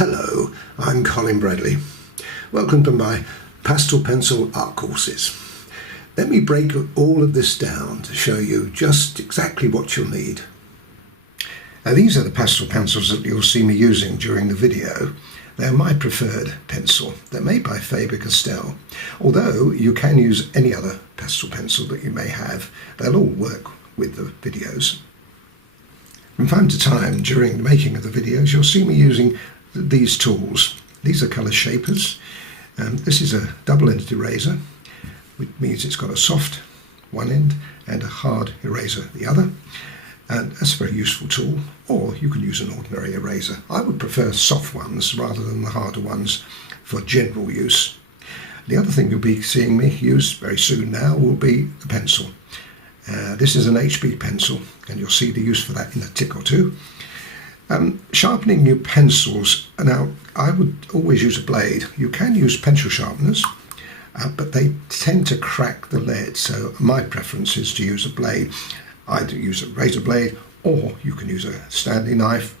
Hello, I'm Colin Bradley. Welcome to my pastel pencil art courses. Let me break all of this down to show you just exactly what you'll need. Now, these are the pastel pencils that you'll see me using during the video. They're my preferred pencil. They're made by Faber-Castell, although you can use any other pastel pencil that you may have. They'll all work with the videos. From time to time during the making of the videos, you'll see me using these tools. These are colour shapers. This is a double-ended eraser, which means it's got a soft one end and a hard eraser the other. And that's a very useful tool, or you can use an ordinary eraser. I would prefer soft ones rather than the harder ones for general use. The other thing you'll be seeing me use very soon now will be the pencil. This is an HB pencil, and you'll see the use for that in a tick or two. Sharpening new pencils. Now, I would always use a blade. You can use pencil sharpeners, but they tend to crack the lead, so my preference is to use a blade. Either use a razor blade, or you can use a Stanley knife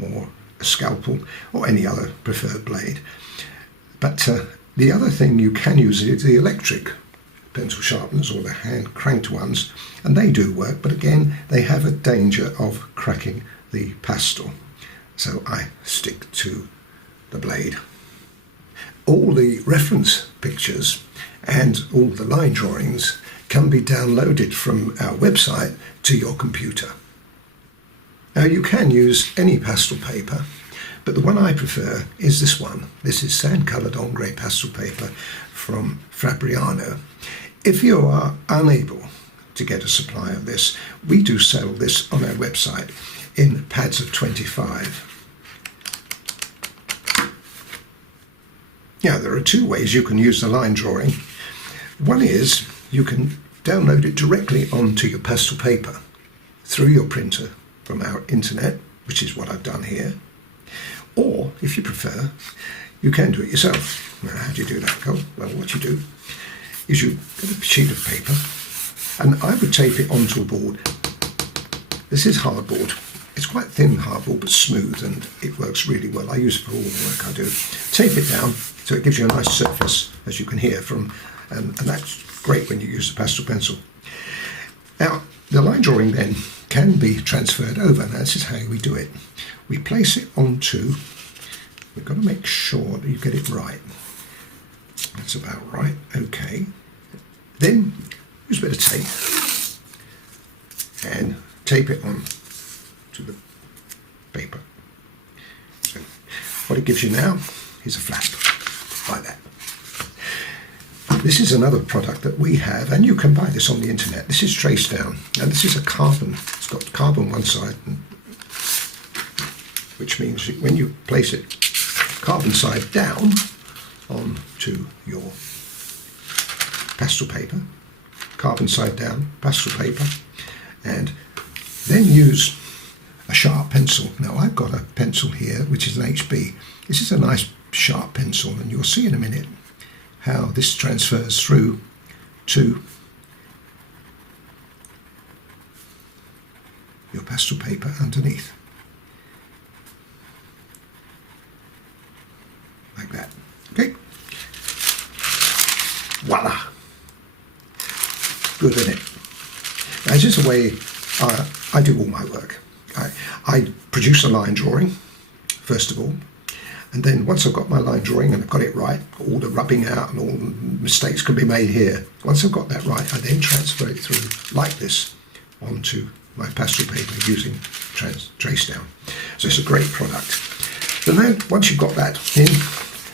or a scalpel or any other preferred blade. But the other thing you can use is the electric pencil sharpeners, or the hand cranked ones, and they do work, but again they have a danger of cracking the pastel, so I stick to the blade. All the reference pictures and all the line drawings can be downloaded from our website to your computer. Now, you can use any pastel paper, but the one I prefer is this one. This is sand-coloured ombre pastel paper from Fabriano. If you are unable to get a supply of this, we do sell this on our website in pads of 25. Now, there are two ways you can use the line drawing. One is you can download it directly onto your pastel paper through your printer from our internet, which is what I've done here. Or, if you prefer, you can do it yourself. Now, how do you do that, Cole? Well, what you do is you get a sheet of paper, and I would tape it onto a board. This is hardboard. It's quite thin hardboard, but smooth, and it works really well. I use it for all the work I do. Tape it down so it gives you a nice surface, as you can hear from, and that's great when you use the pastel pencil. Now, the line drawing then can be transferred over. Now, this is how we do it. We place it onto, we've got to make sure that you get it right. That's about right, okay. Then use a bit of tape and tape it on to the paper. So what it gives you now is a flap, like that. This is another product that we have, and you can buy this on the internet. This is Trace Down, and this is a carbon. It's got carbon one side, which means when you place it carbon side down onto your pastel paper, carbon side down, pastel paper, and then use a sharp pencil. Now, I've got a pencil here, which is an HB. This is a nice sharp pencil, and you'll see in a minute how this transfers through to your pastel paper underneath. Like that. Okay? Voila! Good, isn't it? Now, this is the way I do all my work. I produce a line drawing, first of all, and then once I've got my line drawing and I've got it right, all the rubbing out and all the mistakes can be made here. Once I've got that right, I then transfer it through like this onto my pastel paper using Trace Down. So it's a great product. And then once you've got that in,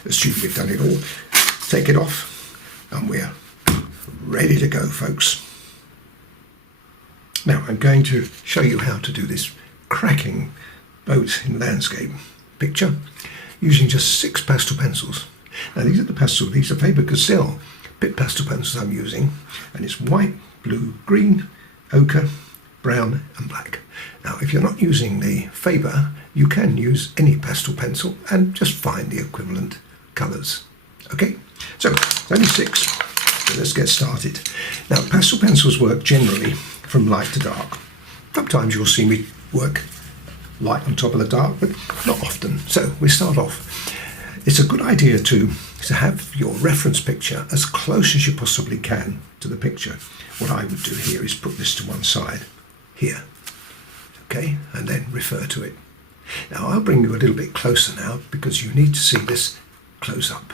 assuming you've done it all, take it off and we're ready to go, folks. Now, I'm going to show you how to do this cracking boat in landscape picture using just 6 pastel pencils. Now, these are Faber-Castell bit pastel pencils I'm using, and it's white, blue, green, ochre, brown and black. Now, if you're not using the Faber, you can use any pastel pencil and just find the equivalent colours. Okay, so it's only 6, so let's get started. Now, pastel pencils work generally from light to dark. Sometimes you'll see me work light on top of the dark, but not often. So we start off. It's a good idea to have your reference picture as close as you possibly can to the picture. What I would do here is put this to one side, here, okay, and then refer to it. Now I'll bring you a little bit closer now because you need to see this close up.